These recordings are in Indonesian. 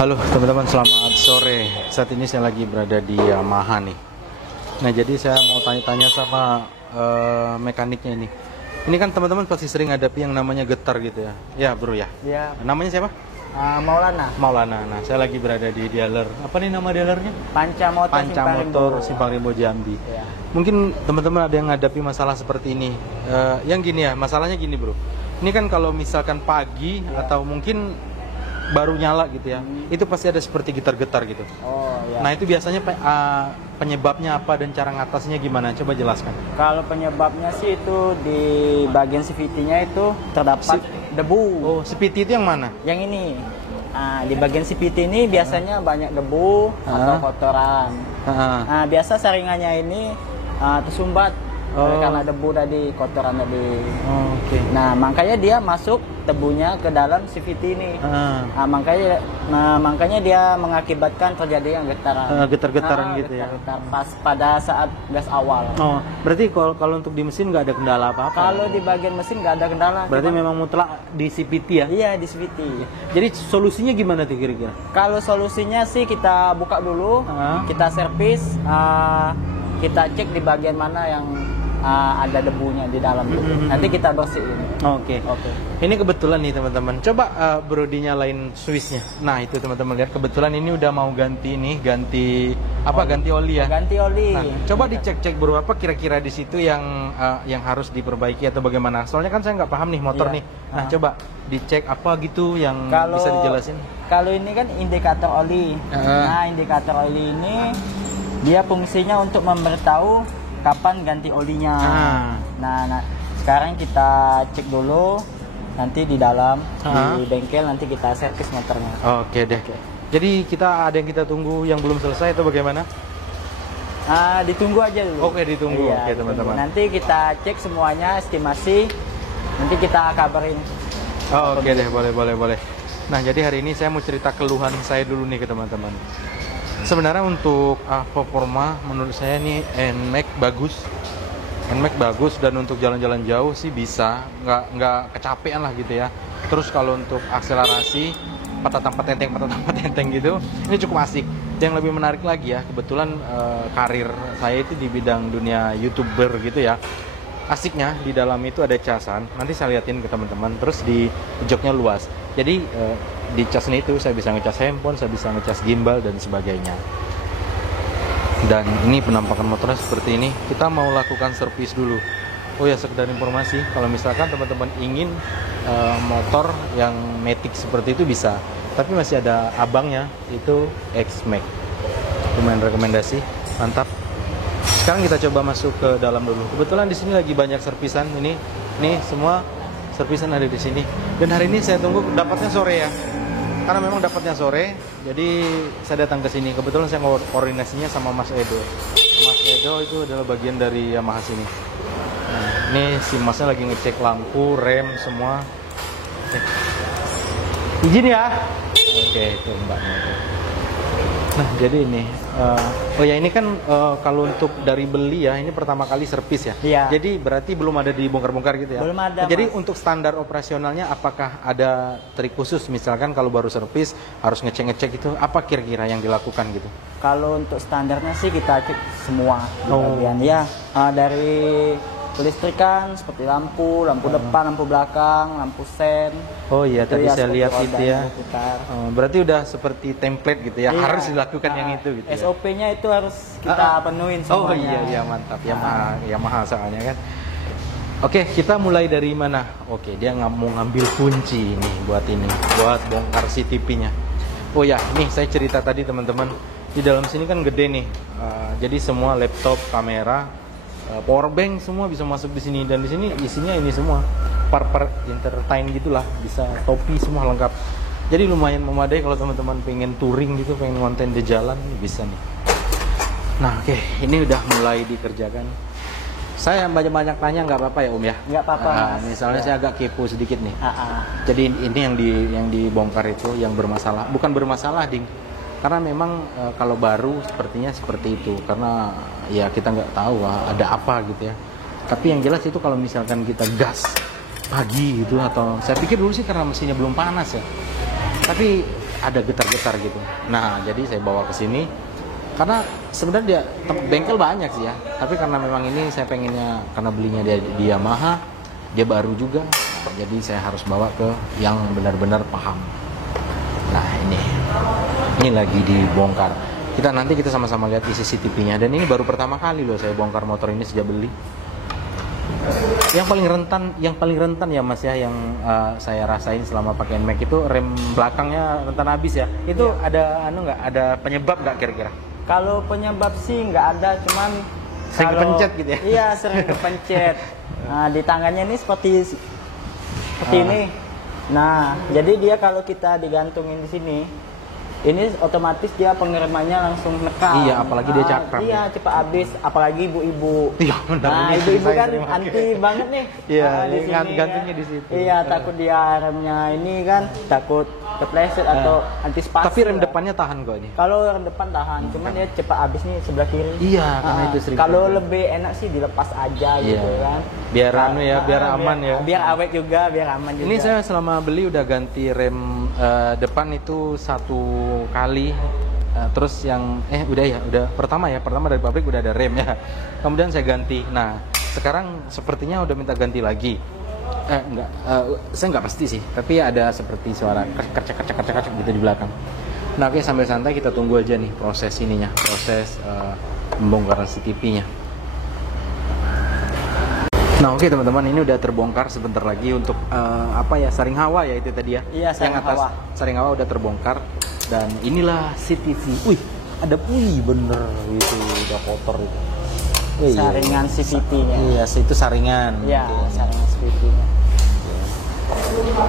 Halo teman-teman, selamat sore. Saat ini saya lagi berada di Yamaha nih. Nah, jadi saya mau tanya-tanya sama mekaniknya ini. Ini kan teman-teman pasti sering hadapi yang namanya getar gitu ya. Ya bro ya. Ya, Namanya siapa? Maulana. Maulana. Nah, saya lagi berada di dealer. Apa nih nama dealernya? Panca Motor Panca Simpang Motor Rimbo. Simpang Rimbo Jambi. Ya. Mungkin teman-teman ada yang hadapi masalah seperti ini. Yang gini ya, masalahnya gini bro. Ini kan kalau misalkan pagi atau mungkin baru nyala gitu ya, itu pasti ada seperti getar-getar gitu. Oh ya. Nah itu biasanya penyebabnya apa dan cara ngatasinya gimana? Coba jelaskan. Kalau penyebabnya sih itu di bagian CVT-nya itu terdapat debu. Oh, CVT itu yang mana? Yang ini. Di bagian CVT ini biasanya banyak debu atau kotoran. Nah, biasa saringannya ini tersumbat karena debu tadi, kotoran tadi. Oh, oke. Nah, makanya dia masuk debunya ke dalam CVT ini. Makanya dia mengakibatkan terjadi yang getaran. Getar-getaran gitu ya. Getar pas pada saat gas awal. Oh, berarti kalau untuk di mesin nggak ada kendala apa-apa? Kalau di bagian mesin nggak ada kendala. Berarti memang mutlak di CVT ya? Iya, di CVT. Jadi solusinya gimana tuh kira-kira? Kalau solusinya sih kita buka dulu, kita servis, kita cek di bagian mana yang ada debunya di dalam itu. Nanti kita bersihin. Oke. Ini kebetulan nih teman-teman. Coba bro dinyalain switchnya. Nah itu teman-teman lihat, kebetulan ini udah mau ganti nih, ganti oli ya. Ganti oli. Nah, coba dicek-cek bro, apa kira-kira di situ yang harus diperbaiki atau bagaimana? Soalnya kan saya nggak paham nih motor nih. Nah coba dicek apa gitu yang bisa dijelasin. Kalau ini kan indikator oli. Nah indikator oli ini dia fungsinya untuk memberitahu kapan ganti olinya. Nah, sekarang kita cek dulu, nanti di dalam di bengkel nanti kita servis motornya. Oke deh. Jadi ada yang kita tunggu yang belum selesai atau bagaimana? Ditunggu aja dulu. Oke, ditunggu. Iya, oke teman-teman. Nanti kita cek semuanya, estimasi, nanti kita kabarin. Oke deh, boleh. Nah, jadi hari ini saya mau cerita keluhan saya dulu nih ke teman-teman. Sebenarnya untuk performa menurut saya nih NMAX bagus dan untuk jalan-jalan jauh sih bisa, nggak kecapean lah gitu ya. Terus kalau untuk akselerasi patatang patenteng gitu, ini cukup asik. Yang lebih menarik lagi ya, kebetulan karir saya itu di bidang dunia YouTuber gitu ya. Asiknya di dalam itu ada casan, nanti saya liatin ke teman-teman. Terus di joknya luas, jadi di casnya itu saya bisa ngecas handphone, saya bisa ngecas gimbal dan sebagainya. Dan ini penampakan motornya seperti ini. Kita mau lakukan servis dulu. Oh ya, sekedar informasi, kalau misalkan teman-teman ingin motor yang matic seperti itu bisa, tapi masih ada abangnya, itu X-Max. Lumayan rekomendasi, mantap. Sekarang kita coba masuk ke dalam dulu. Kebetulan di sini lagi banyak servisan ini. Nih semua servisan ada di sini. Dan hari ini saya tunggu dapatnya sore ya. Karena memang dapatnya sore, jadi saya datang ke sini. Kebetulan saya koordinasinya sama Mas Edo. Mas Edo itu adalah bagian dari Yamaha sini. Nah, ini si Masnya lagi ngecek lampu, rem semua. Izin ya. Oke, itu Mbaknya. Nah, jadi ini ini kan kalau untuk dari beli ya, ini pertama kali servis ya. Iya. Jadi berarti belum ada dibongkar-bongkar gitu ya. Belum ada. Nah, jadi untuk standar operasionalnya apakah ada trik khusus, misalkan kalau baru servis harus ngecek-ngecek itu, apa kira-kira yang dilakukan gitu? Kalau untuk standarnya sih kita cek semua di bagian ya, dari kelistrikan seperti lampu depan, lampu belakang, lampu sen. Oh iya, tadi ya, saya lihat itu ya. Berarti udah seperti template gitu ya, iya, harus dilakukan yang itu gitu ya. SOP-nya itu harus kita penuhin semuanya. Oh iya, mantap. Yamaha soalnya kan. Oke, kita mulai dari mana? Oke, dia mau ngambil kunci nih buat bongkar CTP-nya. Oh ya, nih saya cerita tadi teman-teman, di dalam sini kan gede nih. Jadi semua laptop, kamera, power bank semua bisa masuk di sini, dan di sini isinya ini semua part entertain gitulah, bisa topi semua lengkap. Jadi lumayan memadai kalau teman-teman pengen touring gitu, pengen konten di jalan, ini bisa nih. Nah oke, ini udah mulai dikerjakan. Saya banyak tanya nggak apa-apa ya Om ya? Nggak apa-apa. Misalnya saya agak kepo sedikit nih. Jadi ini yang dibongkar itu yang bermasalah, bukan bermasalah ding. Karena memang kalau baru sepertinya seperti itu, karena ya kita nggak tahu ada apa gitu ya. Tapi yang jelas itu kalau misalkan kita gas pagi gitu, atau saya pikir dulu sih karena mesinnya belum panas ya, tapi ada getar-getar gitu. Nah, jadi saya bawa ke sini karena sebenarnya bengkel banyak sih ya, tapi karena memang ini saya pengennya karena belinya dia di Yamaha, dia baru juga, jadi saya harus bawa ke yang benar-benar paham. Nah, ini lagi dibongkar. Nanti kita sama-sama lihat isi CCTV-nya, dan ini baru pertama kali loh saya bongkar motor ini sejak beli. Yang paling rentan ya Mas ya, yang saya rasain selama pakai NMAX itu rem belakangnya rentan habis ya. Itu ada ada penyebab nggak kira-kira? Kalau penyebab sih nggak ada, cuman sering kepencet gitu ya? Iya, sering kepencet. Nah, di tangannya ini seperti ini. Nah, jadi dia kalau kita digantungin di sini, ini otomatis dia pengeremannya langsung nekam. Iya, apalagi dia cakram. Iya, cepat habis. Apalagi ibu-ibu. Iya, benar. Nah, ibu-ibu kan anti banget nih. Iya, gantungnya di situ. Iya, takut dia remnya ini kan takut kepleset atau antisipasi. Tapi rem depannya tahan kok ini. Kalau rem depan tahan, cuman dia cepat habis nih sebelah kiri. Iya, karena itu sering. Kalau lebih enak sih dilepas aja gitu kan. Biar biar aman ya. Biar awet juga, biar aman juga. Ini saya selama beli udah ganti rem depan itu 1 kali. Terus yang udah pertama dari pabrik udah ada rem ya. Kemudian saya ganti. Nah, sekarang sepertinya udah minta ganti lagi. Saya nggak pasti sih, tapi ada seperti suara kercek gitu di belakang. Nah, oke, sambil santai kita tunggu aja nih proses pembongkaran CCTV-nya. Nah, oke teman-teman, ini udah terbongkar sebentar lagi untuk saring hawa ya itu tadi ya. Iya, yang atas hawa. Saring hawa udah terbongkar dan inilah CCTV. Wih, ada bener itu udah kotor itu. Saringan CCTV-nya. Iya, itu saringan. Iya, saringan CCTV-nya.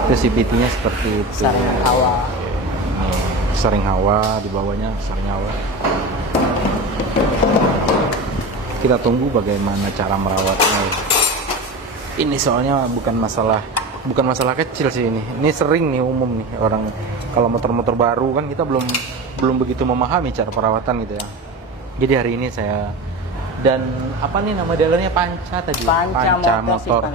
Itu CCTV-nya seperti itu. Saringan hawa. Saring hawa, di bawahnya saring hawa. Kita tunggu bagaimana cara merawatnya. Ini soalnya bukan masalah kecil sih ini. Ini sering nih umum nih orang kalau motor-motor baru kan kita belum begitu memahami cara perawatan gitu ya. Jadi hari ini saya dan apa nih nama dealernya Panca tadi? Panca Motor.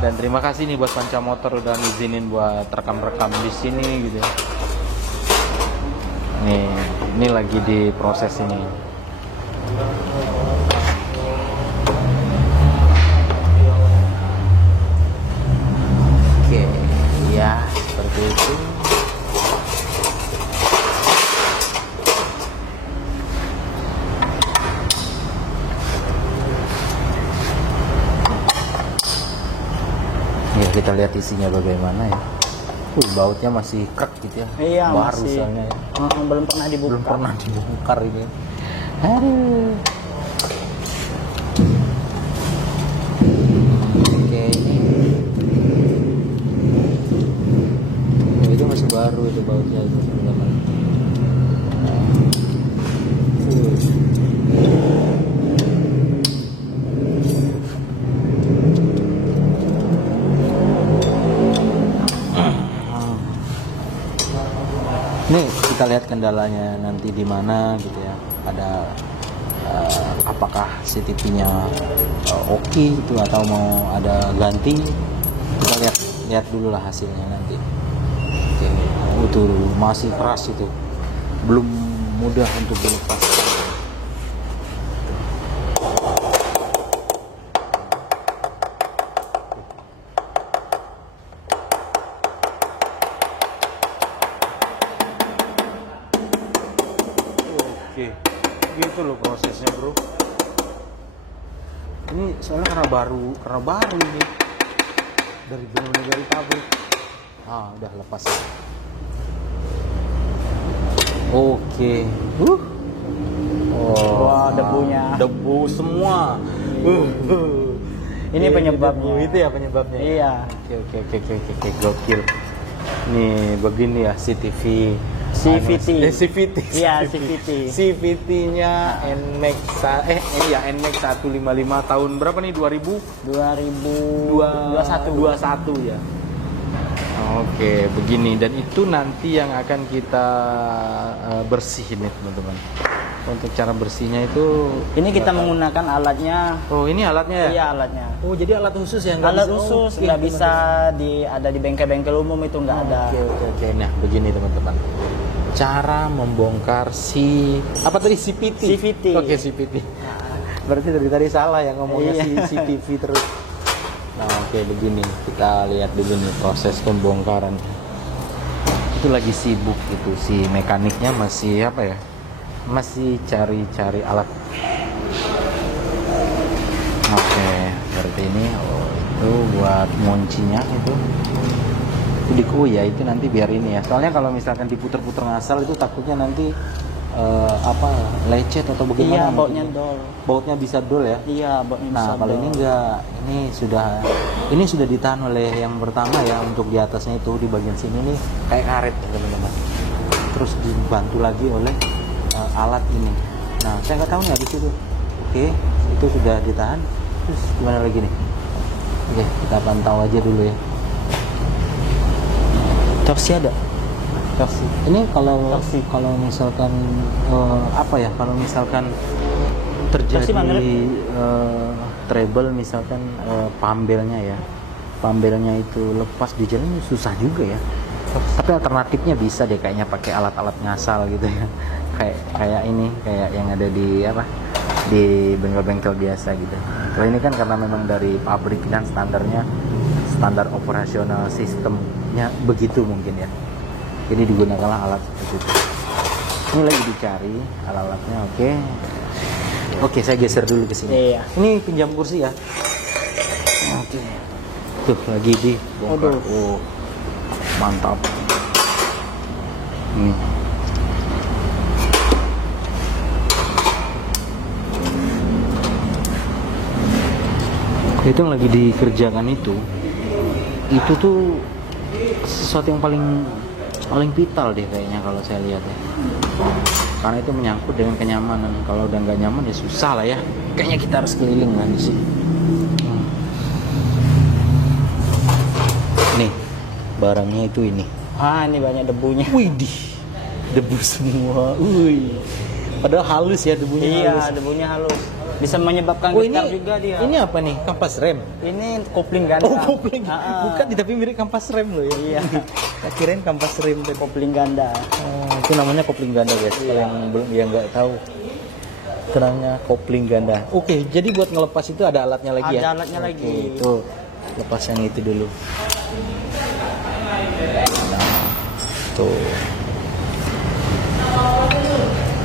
Dan terima kasih nih buat Panca Motor udah ngizinin buat rekam-rekam di sini gitu ya. Nih, ini lagi diproses ini. Oke, ya seperti itu. Ya, kita lihat isinya bagaimana ya. Bautnya masih krek gitu ya. Iya, baru masih. soalnya ya. Belum pernah dibongkar ini. Aduh. Oke, ini. Ya, itu masih baru itu bautnya itu teman-teman. Nih kita lihat kendalanya nanti di mana gitu ya. Ada apakah CCTV-nya oke gitu atau mau ada ganti. Kita lihat dulu lah hasilnya nanti. Oke, itu masih keras itu. Belum mudah untuk dilepas. Gitu loh prosesnya bro. Ini soalnya karena baru ini dari pabrik. Udah lepas ya. Oke. Wah, debu semua. Ini penyebabnya. Itu ya penyebabnya. Iya. Oke, gokil. Nih begini ya CCTV. CVT. CVT. Iya, CVT. CVT-nya NMAX NMAX 155 tahun berapa nih? 2021 ya. Oke, begini dan itu nanti yang akan kita bersihin nih, teman-teman. Untuk cara bersihnya itu kita menggunakan alatnya. Oh, ini alatnya ya? Iya, alatnya. Oh, jadi alat khusus ya? Alat khusus nggak bisa ada di bengkel-bengkel umum itu nggak ada. Oke. Nah, begini teman-teman. cara membongkar si apa tadi CVT. CVT. Oke, CVT. Berarti dari tadi salah ya ngomongnya si CVT terus. Nah, oke, begini kita lihat dulu nih proses pembongkaran. Itu lagi sibuk itu si mekaniknya, masih apa ya? Masih cari-cari alat. Oke, berarti ini itu buat nguncinya itu. Ya itu nanti biar ini ya. Soalnya kalau misalkan diputer-puter ngasal itu takutnya nanti lecet atau bagaimana? Iya, bautnya dol. Bautnya bisa dol ya? Iya, bautnya bisa. Nah, kalau ini enggak. Ini sudah ditahan oleh yang pertama ya, untuk di atasnya itu di bagian sini nih kayak karet ya, teman-teman. Terus dibantu lagi oleh alat ini. Nah, saya nggak tahu nih habis itu. Oke, itu sudah ditahan. Terus gimana lagi nih? Oke, kita pantau aja dulu ya. Torsi ada. Torsi. Ini kalau misalkan kalau misalkan terjadi trouble misalkan pambelnya itu lepas di jalan susah juga ya. Tapi alternatifnya bisa deh kayaknya pakai alat-alat ngasal gitu ya. Kayak yang ada di bengkel-bengkel biasa gitu. Kalau ini kan karena memang dari pabrik kan standar operasional sistemnya begitu mungkin ya. Jadi digunakanlah alat seperti itu. Ini lagi dicari alat-alatnya. Oke, saya geser dulu ke sini. Iya. Ini pinjam kursi ya. Oke. Tuh lagi di bongkar. Oh, mantap. Ini. Itu yang lagi dikerjakan itu tuh sesuatu yang paling vital deh kayaknya kalau saya lihat ya. Karena itu menyangkut dengan kenyamanan. Kalau udah nggak nyaman ya susah lah ya. Kayaknya kita harus keliling kan di sini. Nih, barangnya itu ini. Ini banyak debunya. Widih, debu semua. Padahal halus ya debunya. Iya, debunya halus. Bisa menyebabkan getar juga dia. Ini apa nih? Kampas rem? Ini kopling ganda. Oh, kopling. Bukan, tapi mirip kampas rem loh ya. Iya. Kirain kampas rem tadi. Kopling ganda. Itu namanya kopling ganda guys. Kalau yang nggak tahu, itu namanya kopling ganda. Oke, jadi buat ngelepas itu ada alatnya lagi ya? Ada alatnya lagi. Itu lepas yang itu dulu. Tuh.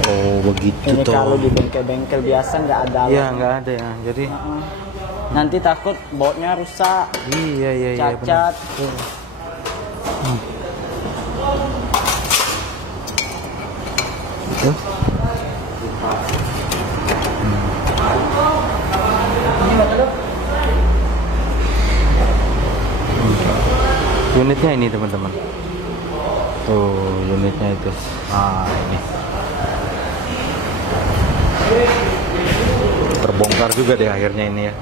Oh, begitu ini tuh. Kalau di bengkel-bengkel biasa nggak ada alat. Iya, nggak ada ya. Jadi nanti takut bautnya rusak. Iya. Cacat. Gitu. Unitnya ini teman-teman. Tuh unitnya itu. Ini terbongkar juga deh akhirnya ini ya.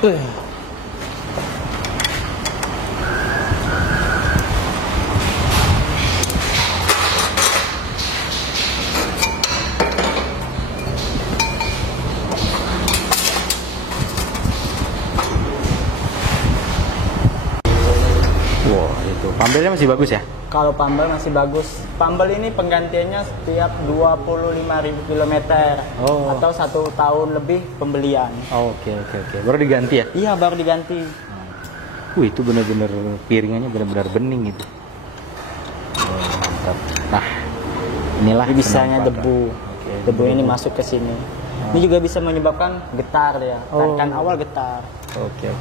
Wah, itu pambelnya masih bagus ya? Kalau pambel masih bagus. Pambel ini penggantiannya setiap 25.000 km atau 1 tahun lebih pembelian. Oke. Baru diganti ya? Iya, baru diganti. Itu benar-benar piringannya benar-benar bening itu. Mantap. Nah, inilah bisanya debu. Debu ini masuk ke sini. Ini juga bisa menyebabkan getar ya. Tarikan awal getar. Oke.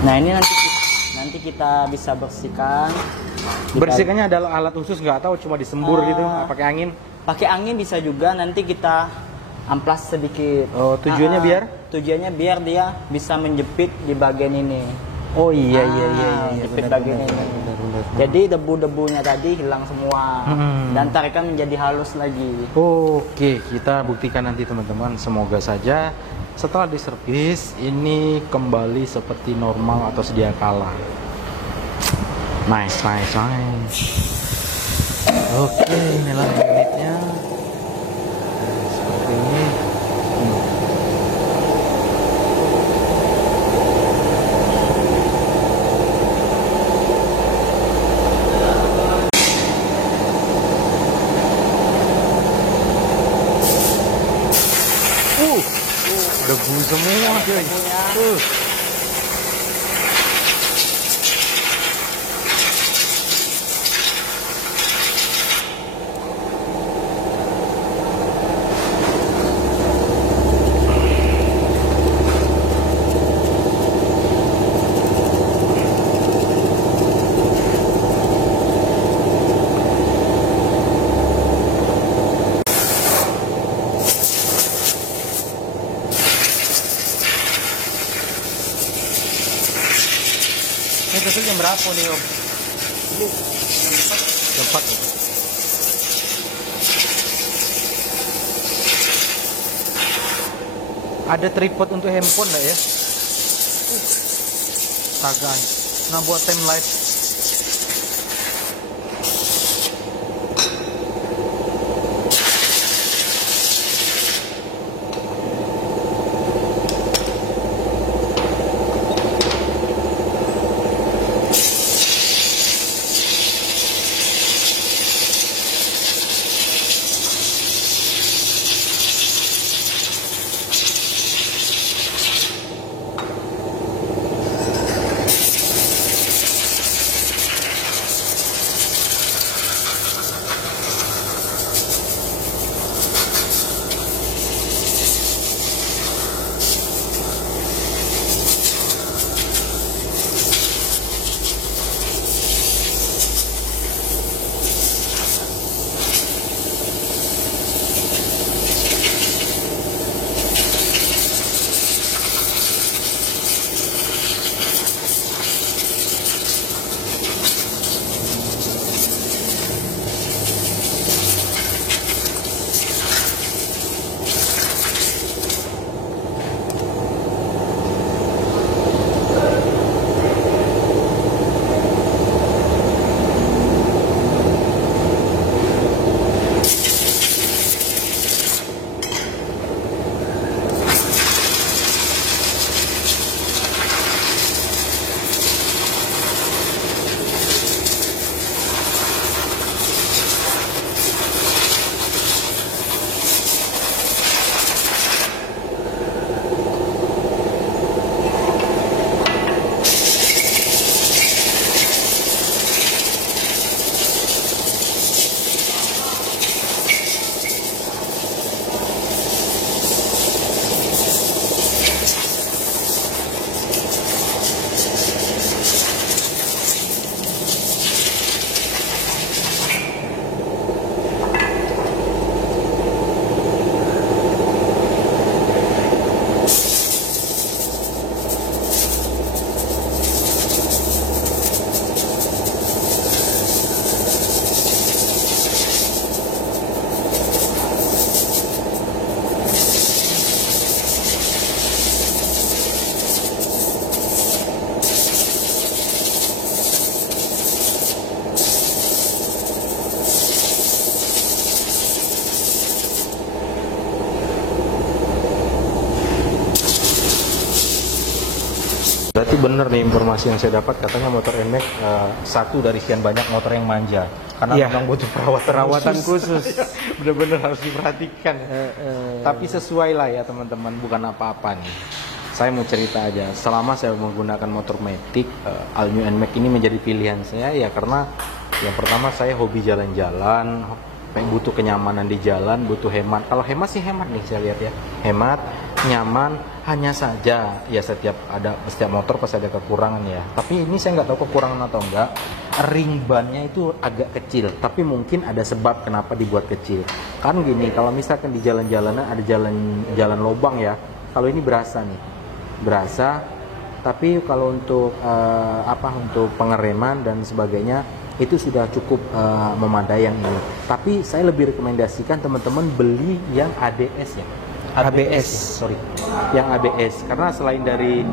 Nah, ini nanti kita bisa bersihkan. Bersihkannya adalah alat khusus nggak tahu cuma disembur gitu, pakai angin? Pakai angin bisa juga, nanti kita amplas sedikit. Oh, tujuannya biar? Tujuannya biar dia bisa menjepit di bagian ini. Oh iya. Jepit bagian ini. Jadi debu-debunya tadi hilang semua dan tarikan menjadi halus lagi. Oke, kita buktikan nanti teman-teman. Semoga saja setelah diservis ini kembali seperti normal atau sedia kala. Nice. Oke, inilah unitnya. Seperti ini. baru semua cuy. Ini besok jam berapa nih Om? Ini jam 4 ya? Ada tripod untuk handphone nggak ya? Kagak. Nah buat time lapse. Berarti bener nih informasi yang saya dapat, katanya motor NMAX satu dari sekian banyak motor yang manja karena memang butuh perawatan khusus. Bener-bener harus diperhatikan. Tapi sesuai lah ya teman-teman, bukan apa-apa nih. Saya mau cerita aja, selama saya menggunakan motor Matic, All New NMAX ini menjadi pilihan saya ya karena yang pertama saya hobi jalan-jalan, butuh kenyamanan di jalan, butuh hemat. Kalau hemat sih hemat nih saya lihat ya, hemat, nyaman. Hanya saja ya setiap motor pasti ada kekurangan ya. Tapi ini saya nggak tahu kekurangan atau enggak. Ring bannya itu agak kecil, tapi mungkin ada sebab kenapa dibuat kecil. Kan gini, kalau misalkan di jalan-jalanan ada jalan lobang ya. Kalau ini berasa nih, berasa. Tapi kalau untuk untuk pengereman dan sebagainya itu sudah cukup memadai yang ini. Tapi saya lebih rekomendasikan teman-teman beli yang ABS ya. Yang ABS, karena selain dari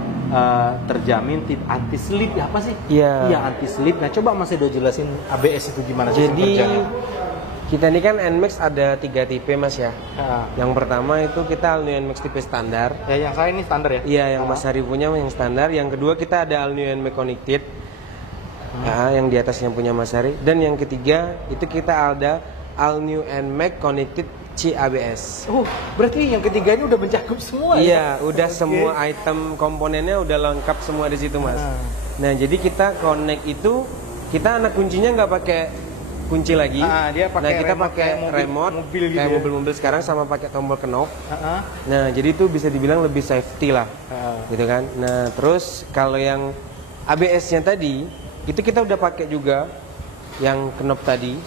terjamin anti slip ya, apa sih? Iya, anti slip. Nah coba Mas Edo jelasin ABS itu gimana sih? Jadi kita ini kan NMAX ada 3 tipe Mas ya. Yang pertama itu kita All New NMAX tipe standar. Ya, yang saya ini standar ya? Iya, yang Mas Hari punya yang standar. Yang kedua kita ada All New NMAX Connected. Ya, yang di atasnya punya Mas Hari. Dan yang ketiga itu kita ada All New NMAX Connected C ABS. Berarti yang ketiga ini udah mencakup semua ya? Iya, udah semua item komponennya udah lengkap semua di situ, Mas. Nah, jadi kita connect itu, kita anak kuncinya nggak pakai kunci lagi. Dia pakai kita pakai remote mobil gitu, kayak ya? mobil-mobil sekarang, sama pakai tombol knob. Nah, jadi itu bisa dibilang lebih safety lah, gitu kan. Nah, terus kalau yang ABS-nya tadi, itu kita udah pakai juga yang knob tadi,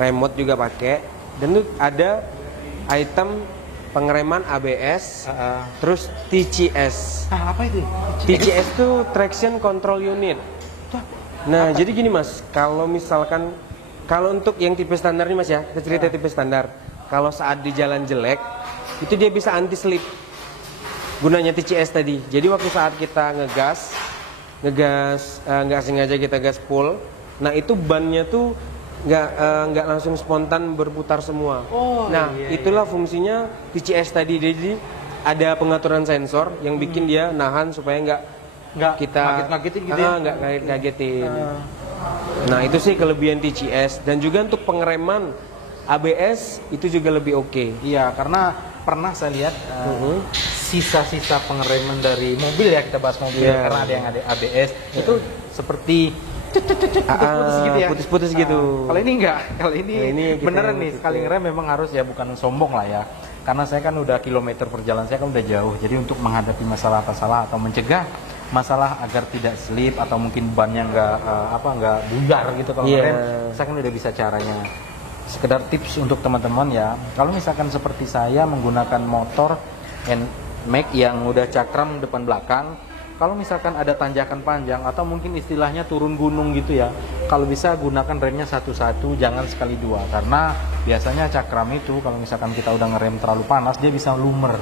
remote juga pakai, dan itu ada item pengereman ABS, terus TCS. Apa itu? TCS itu Traction Control Unit. Nah, jadi gini Mas, kalau misalkan, kalau untuk yang tipe standar nih Mas ya, kita cerita tipe standar. Kalau saat di jalan jelek, itu dia bisa anti slip. Gunanya TCS tadi. Jadi waktu saat kita ngegas, nggak sengaja kita gas full, nah itu bannya tuh nggak langsung spontan berputar semua. Itulah fungsinya TCS tadi. Jadi ada pengaturan sensor yang bikin dia nahan supaya nggak kita ngagetin gitu ya? Nggak ngagetin. Nah, itu sih kelebihan TCS. Dan juga untuk pengereman ABS itu juga lebih oke. Iya, karena pernah saya lihat sisa-sisa pengereman dari mobil ya, kita bahas mobil karena ada yang ada ABS itu seperti putus-putus gitu ya. Putus-putus gitu. Kalau ini enggak, kalau ini beneran nih, sekali ngerem memang harus ya, bukan sombong lah ya. Karena saya kan udah kilometer perjalanan saya kan udah jauh. Jadi untuk menghadapi masalah atau mencegah masalah agar tidak slip atau mungkin bannya nggak buyar gitu kalau ngerem, saya kan udah bisa caranya. Sekedar tips untuk teman-teman ya, kalau misalkan seperti saya menggunakan motor NMAX yang udah cakram depan belakang, kalau misalkan ada tanjakan panjang atau mungkin istilahnya turun gunung gitu ya, kalau bisa gunakan remnya satu-satu, jangan sekali dua, karena biasanya cakram itu kalau misalkan kita udah ngerem terlalu panas dia bisa lumer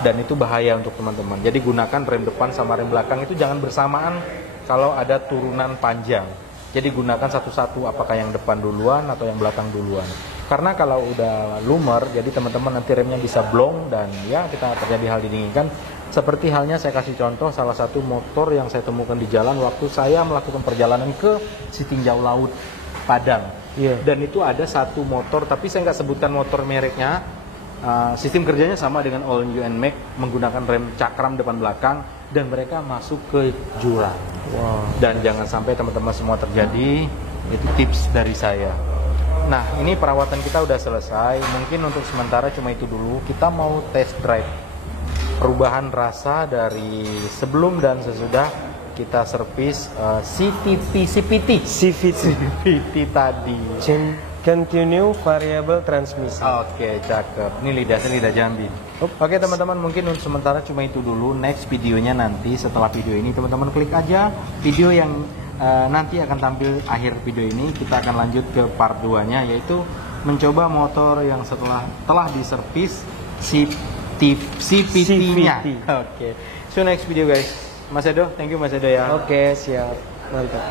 dan itu bahaya untuk teman-teman. Jadi gunakan rem depan sama rem belakang itu jangan bersamaan kalau ada turunan panjang. Jadi gunakan satu-satu, apakah yang depan duluan atau yang belakang duluan. Karena kalau udah lumer, jadi teman-teman nanti remnya bisa blong dan ya kita terjadi hal diinginkan. Seperti halnya saya kasih contoh salah satu motor yang saya temukan di jalan waktu saya melakukan perjalanan ke Sitinjau Laut, Padang. Dan itu ada satu motor, tapi saya nggak sebutkan motor mereknya. Sistem kerjanya sama dengan all new NMAX, menggunakan rem cakram depan belakang, dan mereka masuk ke jurang. Dan jangan sampai teman-teman semua terjadi, itu tips dari saya. Nah, ini perawatan kita udah selesai. Mungkin untuk sementara cuma itu dulu. Kita mau test drive perubahan rasa dari sebelum dan sesudah kita servis CVT tadi. Continue Variable Transmission. Oke, cakep. Ini lidah Jambi. Oke teman-teman, mungkin untuk sementara cuma itu dulu. Next videonya nanti setelah video ini teman-teman klik aja video yang nanti akan tampil akhir video ini. Kita akan lanjut ke part 2-nya, yaitu mencoba motor yang telah diservis CVT-nya. Oke. So next video guys. Mas Edo, thank you Mas Edo ya. Oke, siap. Mantap.